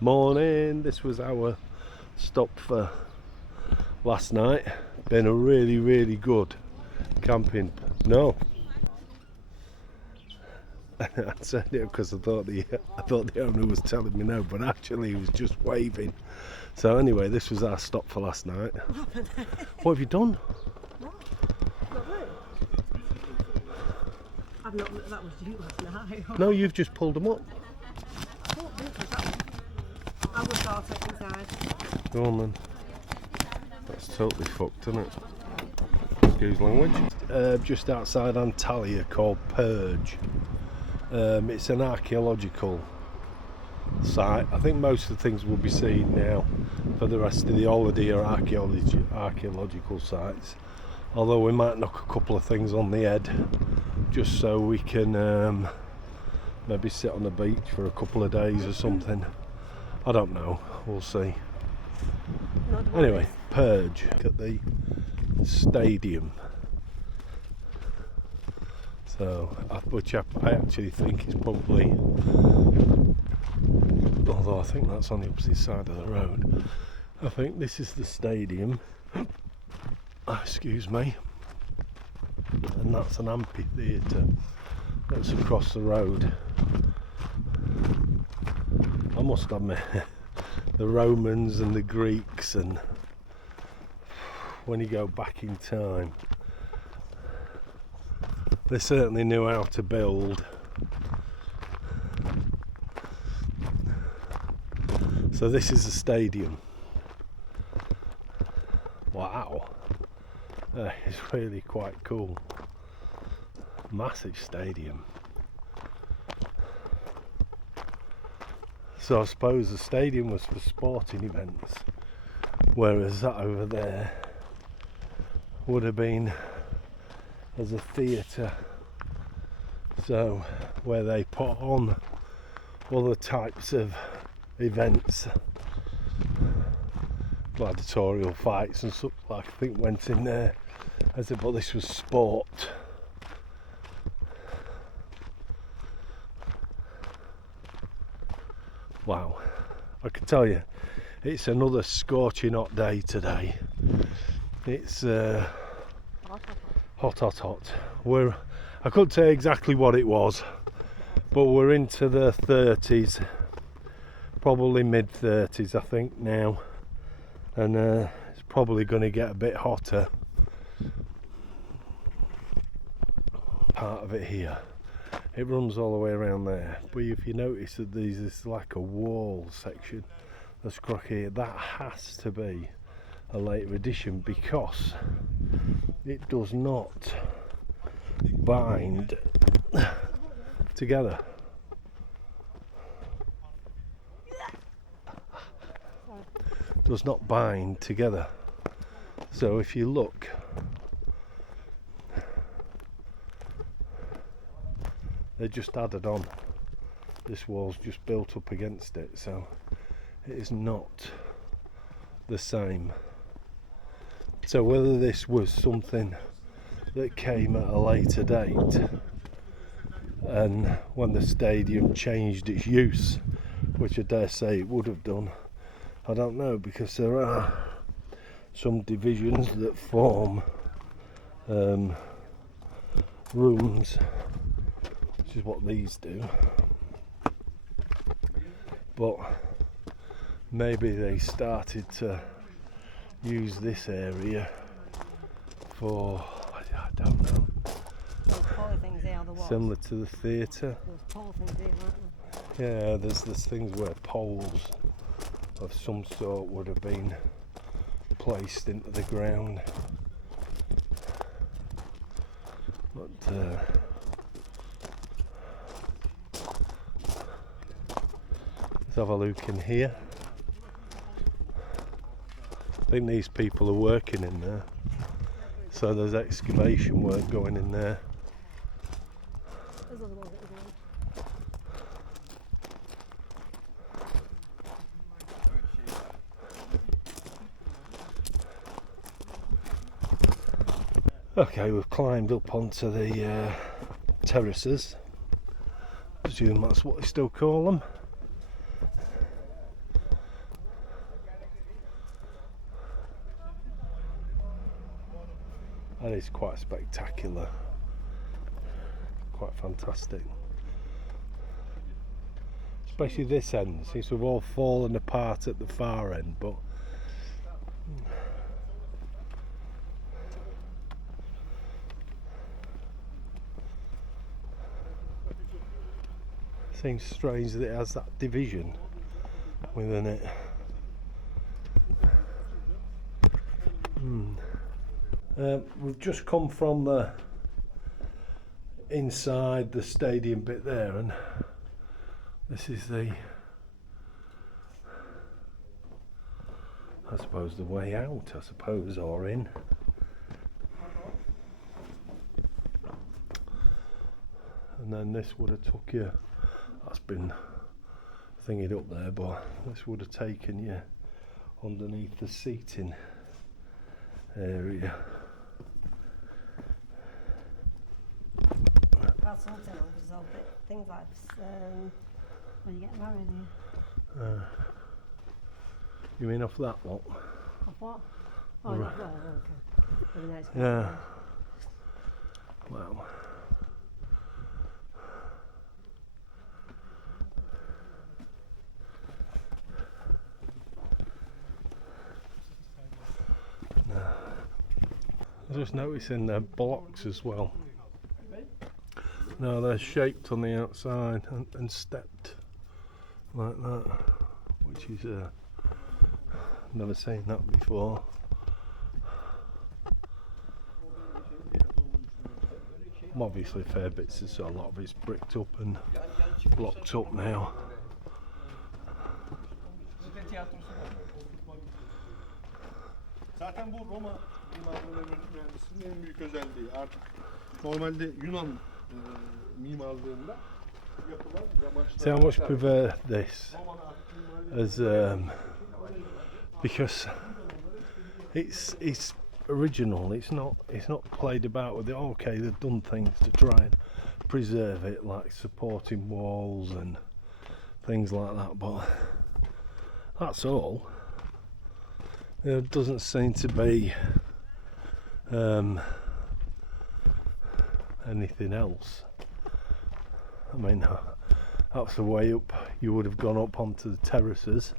Morning, this was our stop for last night. Been a really good camping. No, I said it because I thought the owner was telling me no, but actually he was just waving. So anyway, this was our stop for last night. What have you done? What? Not really. I've not looked, that was you last night. No, you've just pulled them up. I will start it inside. Go on then. That's totally fucked, isn't it? Excuse language. Just outside Analia, called Purge. It's an archaeological site. I think most of the things we'll be seeing now for the rest of the holiday are archaeological sites. Although we might knock a couple of things on the head just so we can maybe sit on the beach for a couple of days or something. I don't know, we'll see. Anyway, Purge. Look at the stadium. So, which I actually think is probably, although I think that's on the opposite side of the road, I think this is the stadium. Excuse me. And that's an amphitheatre that's across the road. I must admit, the Romans and the Greeks, and when you go back in time, they certainly knew how to build. So this is a stadium. Wow, it's really quite cool. Massive stadium. So I suppose the stadium was for sporting events, whereas that over there would have been as a theatre, so where they put on other types of events, gladiatorial fights and such like. I think went in there as if, but this was sport. Wow, I can tell you, it's another scorching hot day today. It's hot. I couldn't say exactly what it was, but we're into the 30s, probably mid 30s I think now, and it's probably going to get a bit hotter. Part of it here, it runs all the way around there, but if you notice that there's like a wall section that's crooked, that has to be a later addition because it does not bind together. Does not bind together. So if you look, they just added on. This wall's just built up against it, so it is not the same. So whether this was something that came at a later date, and when the stadium changed its use, which I dare say it would have done, I don't know, because there are some divisions that form rooms, which is what these do, but maybe they started to use this area for, I don't know, similar to the theatre. Yeah, there's things where poles of some sort would have been placed into the ground, but let's have a look in here. I think these people are working in there, so there's excavation work going in there. Okay, we've climbed up onto the terraces. I presume that's what they still call them. That is quite spectacular, quite fantastic. Especially this end, seems to have all fallen apart at the far end, but seems strange that it has that division within it. We've just come from the inside the stadium bit there, and this is the, I suppose, the way out, I suppose, or in. And then this would have took you, that's been thingied up there, but this would have taken you underneath the seating area. That's something else, all things like when you get married here. You mean off that lot? Off what? Oh, Right. well, okay. Really nice. Yeah. Wow. I'm just noticing they're blocks as well. No, they're shaped on the outside and stepped like that, which is never seen that before. Obviously fair bits, so a lot of it's bricked up and blocked up now. Zaten bu Roma mimarlığının mühendisliğinin en büyük özelliği. Artık normalde Yunan mimarlığında yapılan yamaçlar. See, I much prefer this as because it's original. It's not played about with it. Okay, they've done things to try and preserve it, like supporting walls and things like that, but that's all. There doesn't seem to be anything else. I mean, that's the way up. You would have gone up onto the terraces,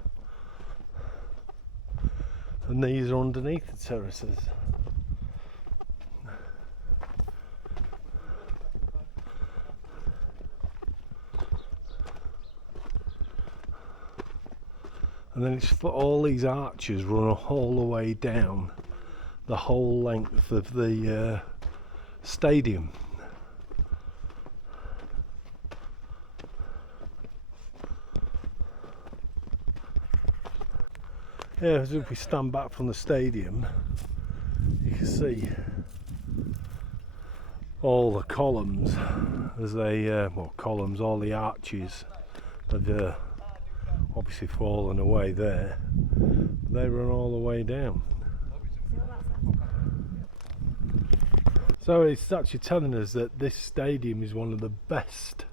and these are underneath the terraces. And then it's for all these arches run all the way down the whole length of the stadium. Yeah, as if we stand back from the stadium, you can see all the columns as they, all the arches have obviously fallen away there. They run all the way down. So it's actually telling us that this stadium is one of the best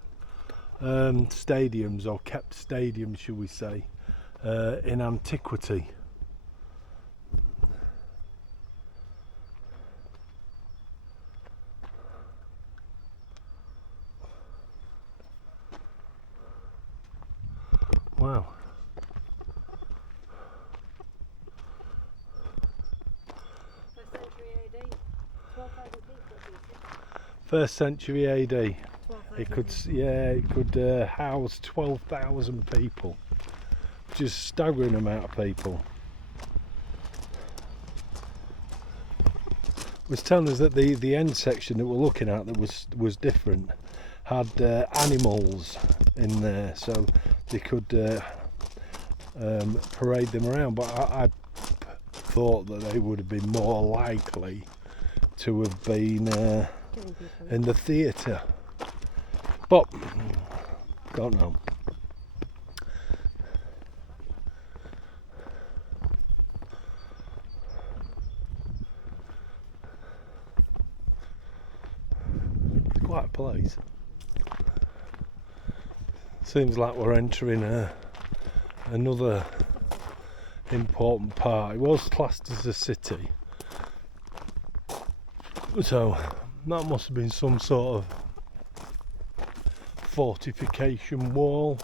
stadiums, or kept stadiums, should we say, in antiquity. Wow. First century AD. It could house 12,000 people, which is a staggering amount of people. It was telling us that the end section that we're looking at that was different, had animals in there, so they could parade them around. But I thought that they would have been more likely to have been in the theatre, but don't know. It's quite a place. Seems like we're entering another important part. It was classed as a city, So that must have been some sort of fortification wall.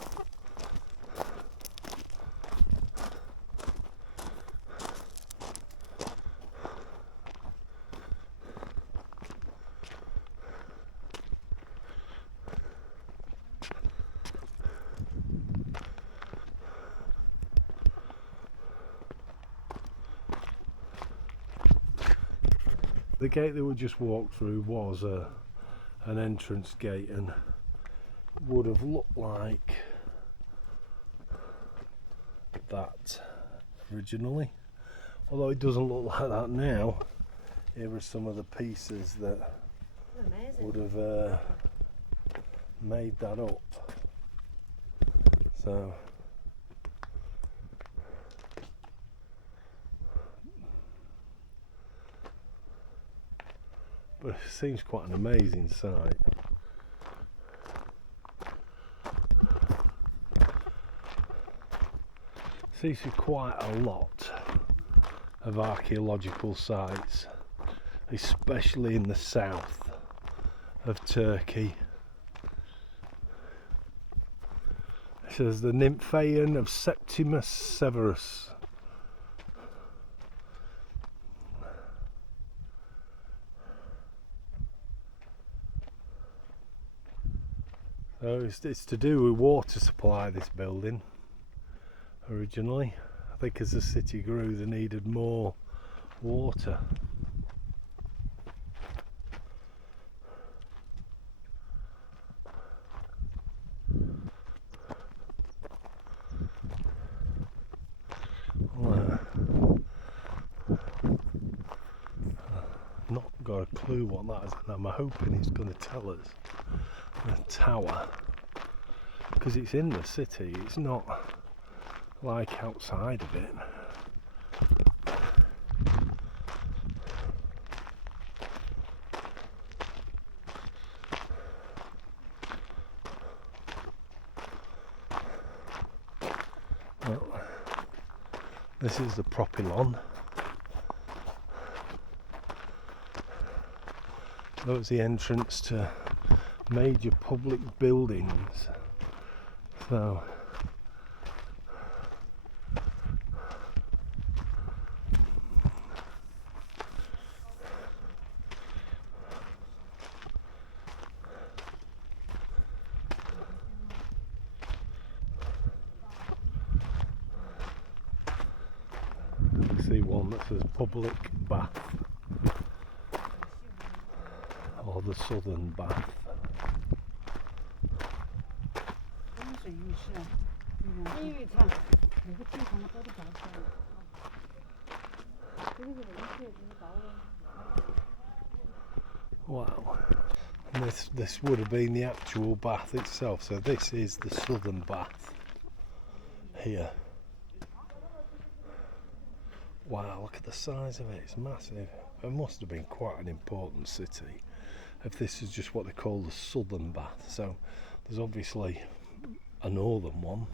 The gate that we just walked through was an entrance gate and would have looked like that originally, although it doesn't look like that now. Here are some of the pieces that would have made that up. So but it seems quite an amazing sight. Seems to be quite a lot of archaeological sites, especially in the south of Turkey. It says the Nymphaean of Septimus Severus. So it's to do with water supply, this building, originally. I think as the city grew they needed more water. Well, not got a clue what that is, and I'm hoping he's going to tell us. The tower, because it's in the city, it's not like outside of it. Well, this is the propylon. That was the entrance to major public buildings. So I see one that says public bath, or the southern bath. Wow. And this would have been the actual bath itself, so this is the southern bath here. Wow, look at the size of it, it's massive. It must have been quite an important city if this is just what they call the southern bath. So there's obviously a northern one,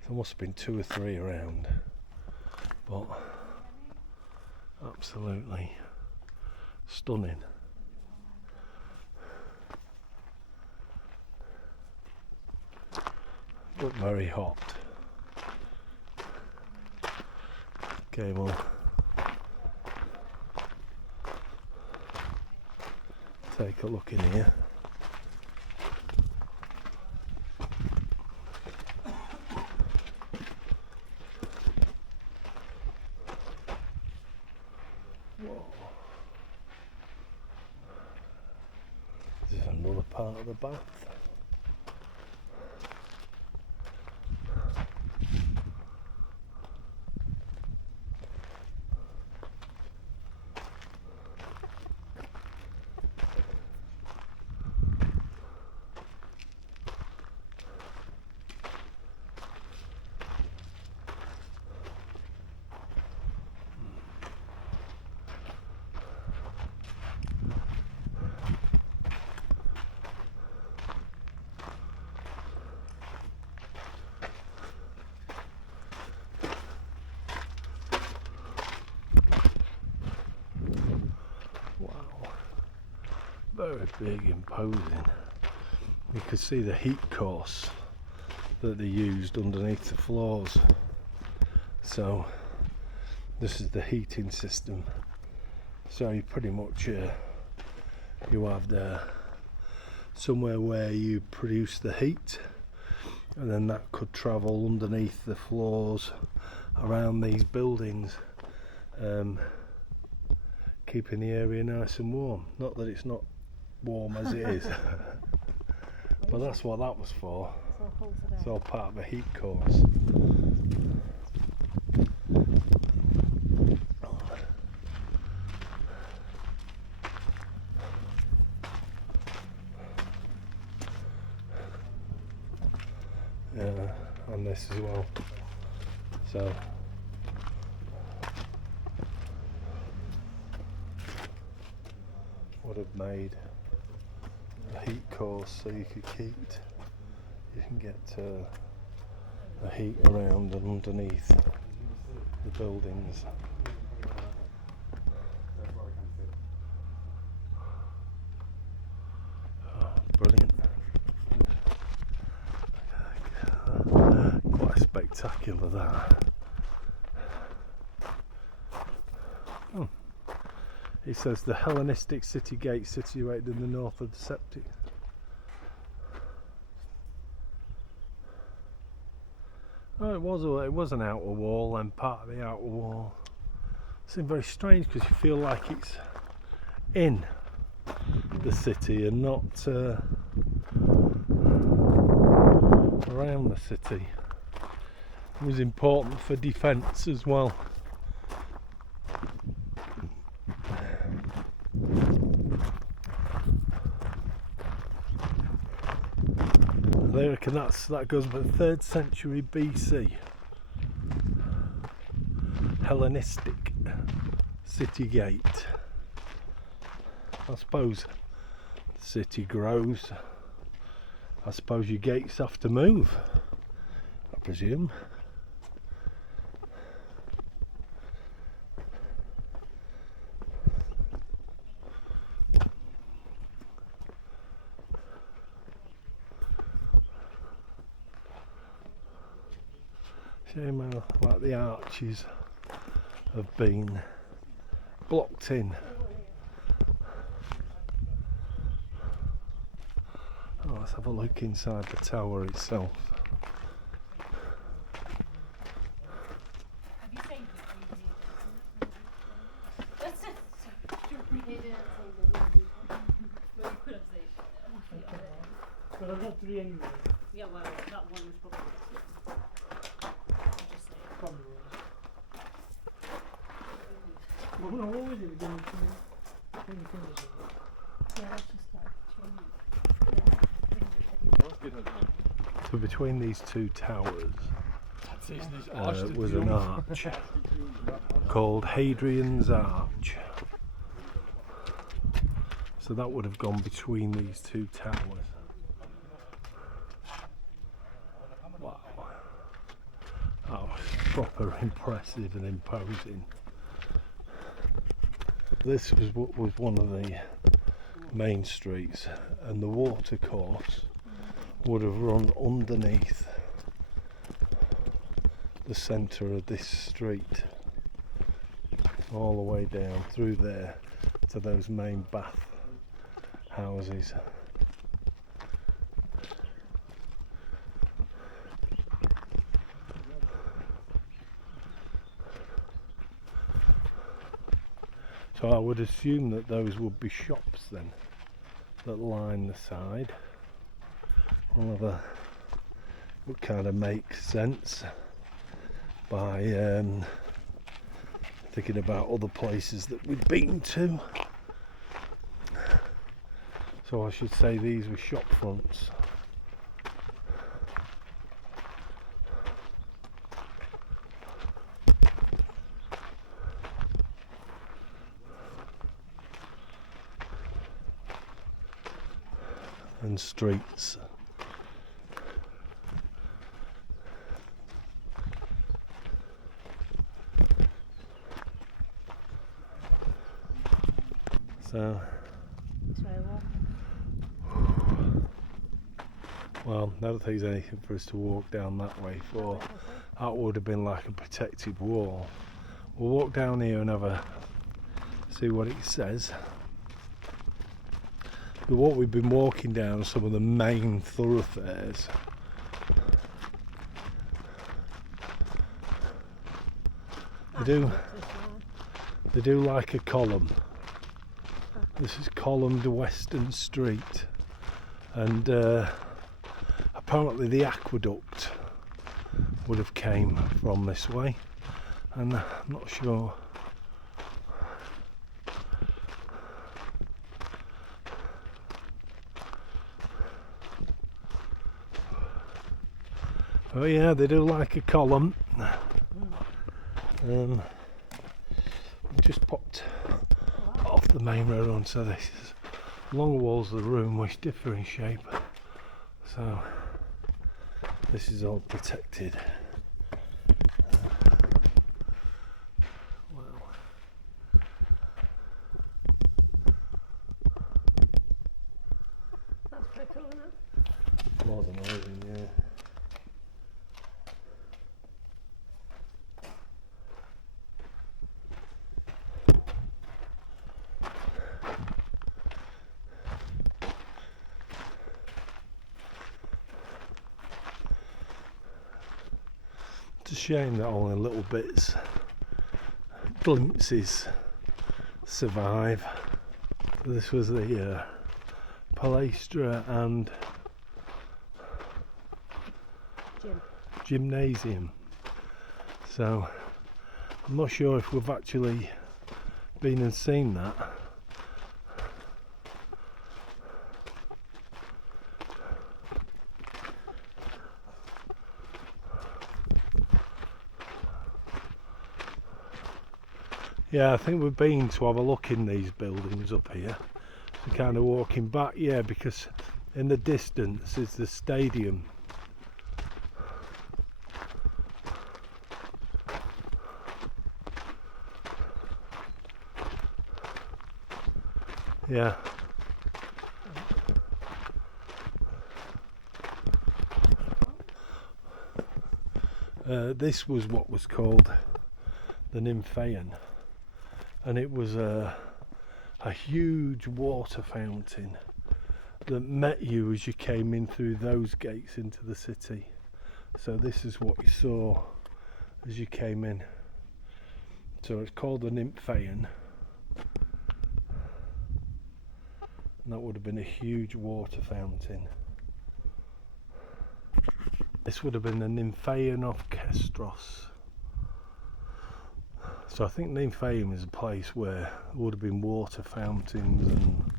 so there must have been 2 or 3 around, but absolutely stunning. But very hot. Okay, well, take a look in here. Whoa. This is another part of the bath. very big, imposing. You could see the heat course that they used underneath the floors. So this is the heating system. So you pretty much you have there somewhere where you produce the heat, and then that could travel underneath the floors around these buildings, keeping the area nice and warm. Not that it's not warm as it is, but that's what that was for. It's all cool today. It's all part of a heat course. Yeah, and this as well. So would have made a heat course so you could you can get the heat around and underneath the buildings. Oh, brilliant. Quite spectacular that. Oh. It says the Hellenistic city gate situated in the north of the Septic. Oh, it was an outer wall, and part of the outer wall. It seemed very strange because you feel like it's in the city and not around the city. It was important for defence as well. They reckon that goes back to the 3rd century BC. Hellenistic city gate. I suppose the city grows. I suppose your gates have to move, I presume. Shame how like the arches have been blocked in. Oh, let's have a look inside the tower itself. Have you saved it? That's it. Well, you could have saved it. But I've got 3 anyway. Yeah, well, that one was probably I'll just say it. Probably was. Well, no, what was it? Then you finish it. Yeah, let's just start. So between these two towers was an arch called Hadrians Arch. So that would have gone between these two towers. Wow. Oh, proper impressive and imposing. This was what was one of the main streets, and the water course would have run underneath the centre of this street, all the way down through there to those main bath houses. So I would assume that those would be shops then that line the side. Well, would kind of make sense by thinking about other places that we've been to. So I should say these were shop fronts. And streets. So That's where I walk. Well, I don't think there's anything for us to walk down that way for. That would have been like a protected wall. We'll walk down here and have a see what it says. But what we've been walking down some of the main thoroughfares. They do like a column. This is columned Western Street, and apparently the aqueduct would have came from this way, and I'm not sure. Oh yeah, they do like a column. We just popped off the main road onto this long walls of the room which differ in shape, so this is all protected. Wow. That's pretty cool, isn't it? More than amazing, yeah. It's a shame that only little bits, glimpses, survive. This was the Palestra and gymnasium. So I'm not sure if we've actually been and seen that. Yeah, I think we've been to have a look in these buildings up here. So kind of walking back, yeah, because in the distance is the stadium. Yeah. This was what was called the Nymphaean, and it was a huge water fountain that met you as you came in through those gates into the city. So this is what you saw as you came in. So it's called the Nymphaean, and that would have been a huge water fountain. This would have been the Nymphaean of Kestros. So I think Nymphaeum is a place where there would have been water fountains and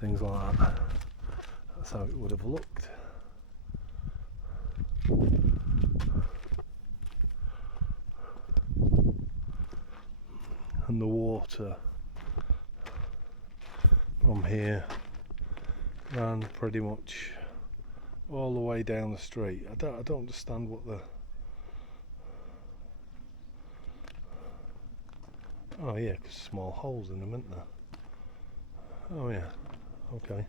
things like that. That's how it would have looked. And the water from here ran pretty much all the way down the street. I don't understand what the... Oh yeah, 'cause small holes in them, isn't there? Oh yeah, okay.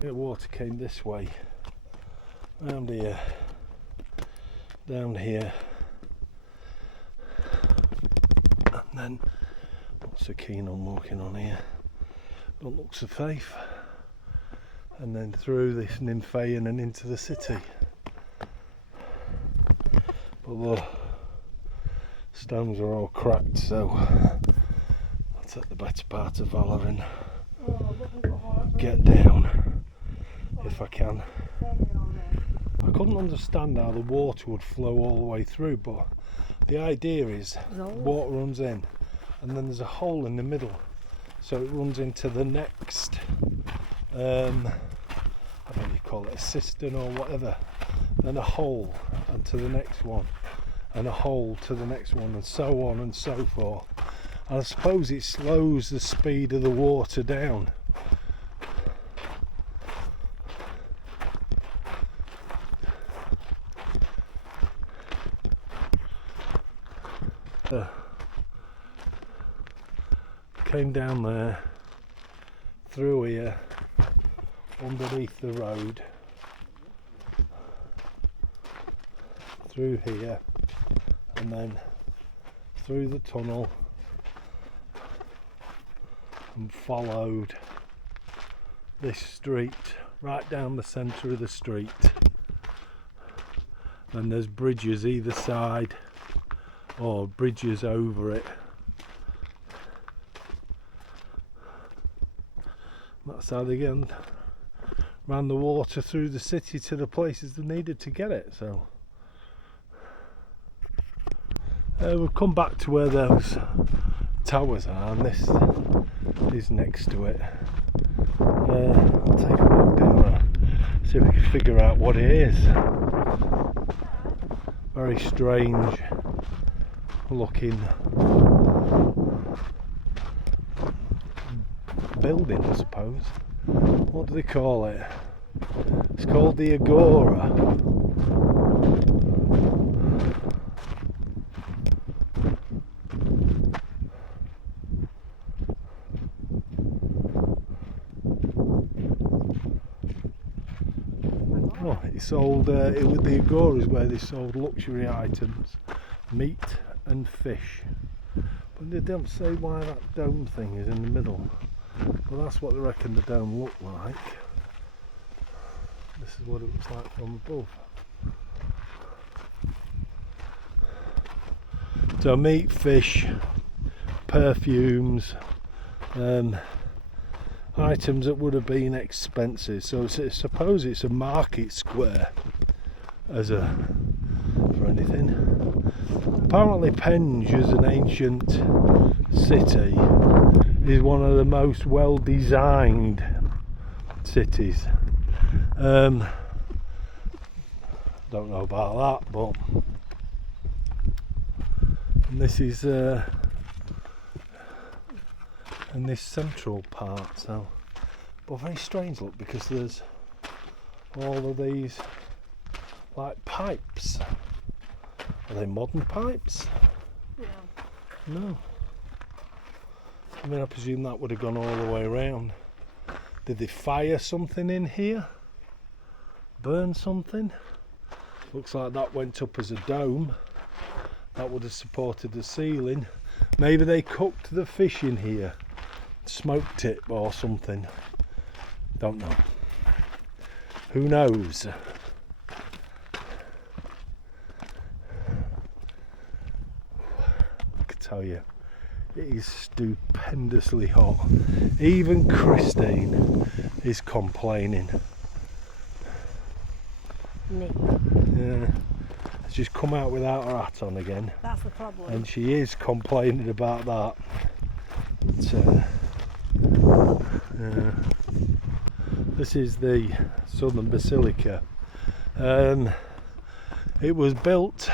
The water came this way, round here, down here, and then not so keen on walking on here, don't look so safe, and then through this Nymphaean and into the city. But the stones are all cracked, so I'll take the better part of valour and get down if I can. I couldn't understand how the water would flow all the way through, but the idea is water runs in and then there's a hole in the middle, so it runs into the next I don't know what you call it, a cistern or whatever, then a hole, and to the next one, and a hole to the next one, and so on and so forth. And I suppose it slows the speed of the water down. came down there, through here, underneath the road, through here, and then through the tunnel, and followed this street right down the centre of the street, and there's bridges either side or bridges over it. That's how they ran the water through the city to the places they needed to get it. So we'll come back to where those towers are, and this is next to it. I'll take a walk down and see if we can figure out what it is. Very strange looking building, I suppose. What do they call it? It's called the Agora. Oh, it sold. With the Agora is where they sold luxury items, meat and fish. But they don't say why that dome thing is in the middle. Well, that's what they reckon the dome looked like. This is what it looks like from above. So meat, fish, perfumes, items that would have been expensive. So I suppose it's a market square for anything. Apparently Penge, as an ancient city, is one of the most well designed cities. Don't know about that, but and this is in this central part. So, but very strange look, because there's all of these like pipes. Are they modern pipes? Yeah. No. I mean, I presume that would have gone all the way around. Did they fire something in here? Burn something? Looks like that went up as a dome. That would have supported the ceiling. Maybe they cooked the fish in here, smoked it or something. Don't know. Who knows? I can tell you, it is stupendously hot. Even Christine is complaining. Me. Yeah, she's come out without her hat on again. That's the problem. And she is complaining about that. This is the Southern Basilica. It was built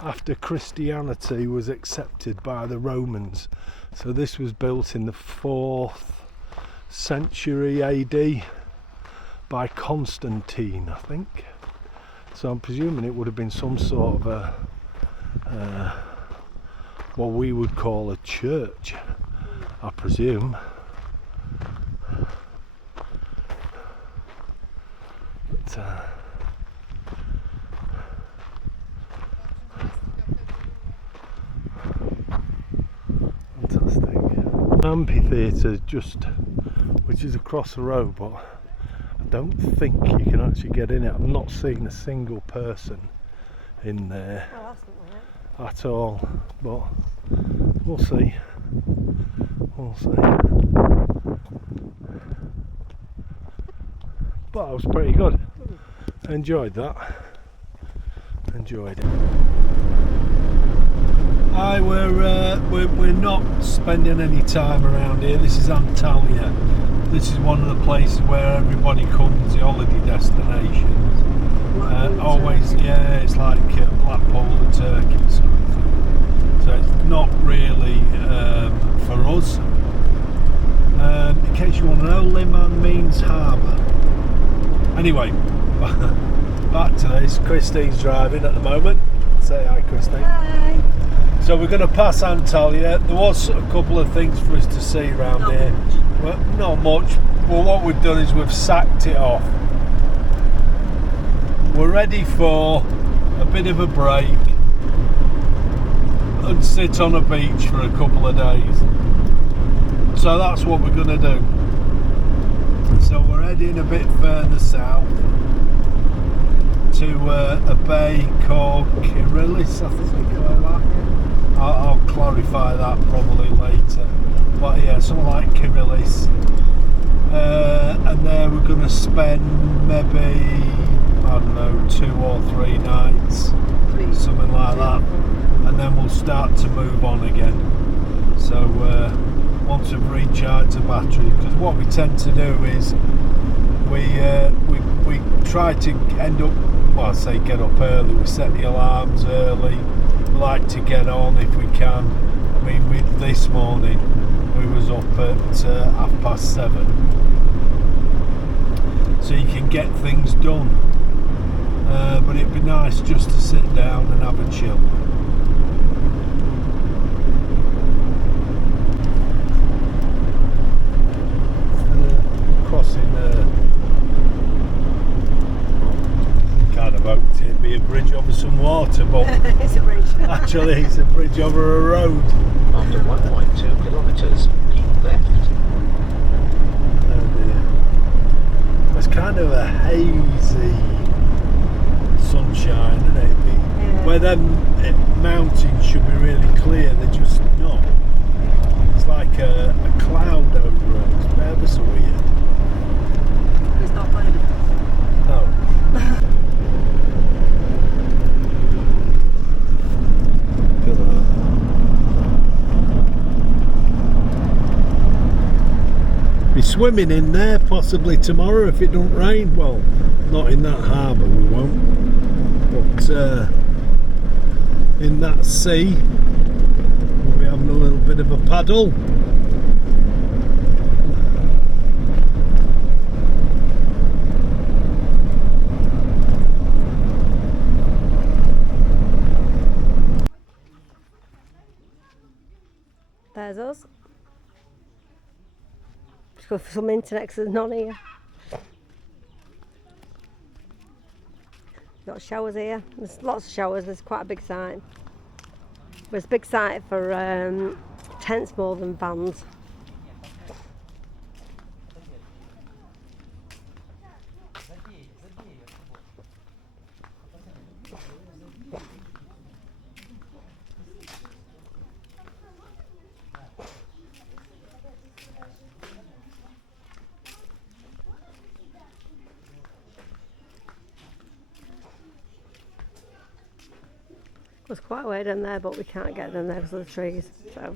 after Christianity was accepted by the Romans. So this was built in the 4th century AD by Constantine, I think. So I'm presuming it would have been some sort of a what we would call a church, I presume. But, fantastic. Amphitheatre which is across the road, but I don't think you can actually get in it. I've not seen a single person in there Oh, that's not right. at all, but we'll see. We'll see. But it was pretty good. Enjoyed that. Enjoyed it. Hi, we're not spending any time around here. This is Analia. This is one of the places where everybody comes, the holiday destinations. Always, yeah, it's like Blackpool and Turkey sort of thing. So it's not really for us. In case you want to know, Niman means harbour. Anyway, back to this. Christine's driving at the moment. Say hi, Christine. Hi. So we're going to pass Analia. There was a couple of things for us to see around Not here. much. Well, not much. Well, what we've done is we've sacked it off. We're ready for a bit of a break and sit on a beach for a couple of days. So that's what we're going to do. So we're heading a bit further south to a bay called Kirilis, I think we call that. I'll clarify that probably later. But yeah, something like Kirilis. And there we're going to spend maybe, I don't know, 2 or 3 nights, something like that. And then we'll start to move on again. So once we've recharged the battery, because what we tend to do is we try to end up, well, I say get up early, we set the alarms early, we like to get on if we can. I mean, this morning we was up at 7:30, so you can get things done, but it'd be nice just to sit down and have a chill. Crossing kind of hoped it'd be a bridge over some water, but It's a bridge. actually it's a bridge over a road. After 1.2 kilometers, keep left. Oh dear. It's kind of a hazy sunshine, isn't it? Yeah. Where them mountains should be really clear, they're just not. It's like a cloud over it. It's ever so weird. It's not good. No. Look at that. Be swimming in there possibly tomorrow if it don't rain. Well, not in that harbour we won't, but in that sea we'll be having a little bit of a paddle. There's us. Just go for some internet because there's none here. Got showers here. There's lots of showers. There's quite a big site. But it's a big site for tents more than vans. There's quite a way down there, but we can't get down there because of the trees. So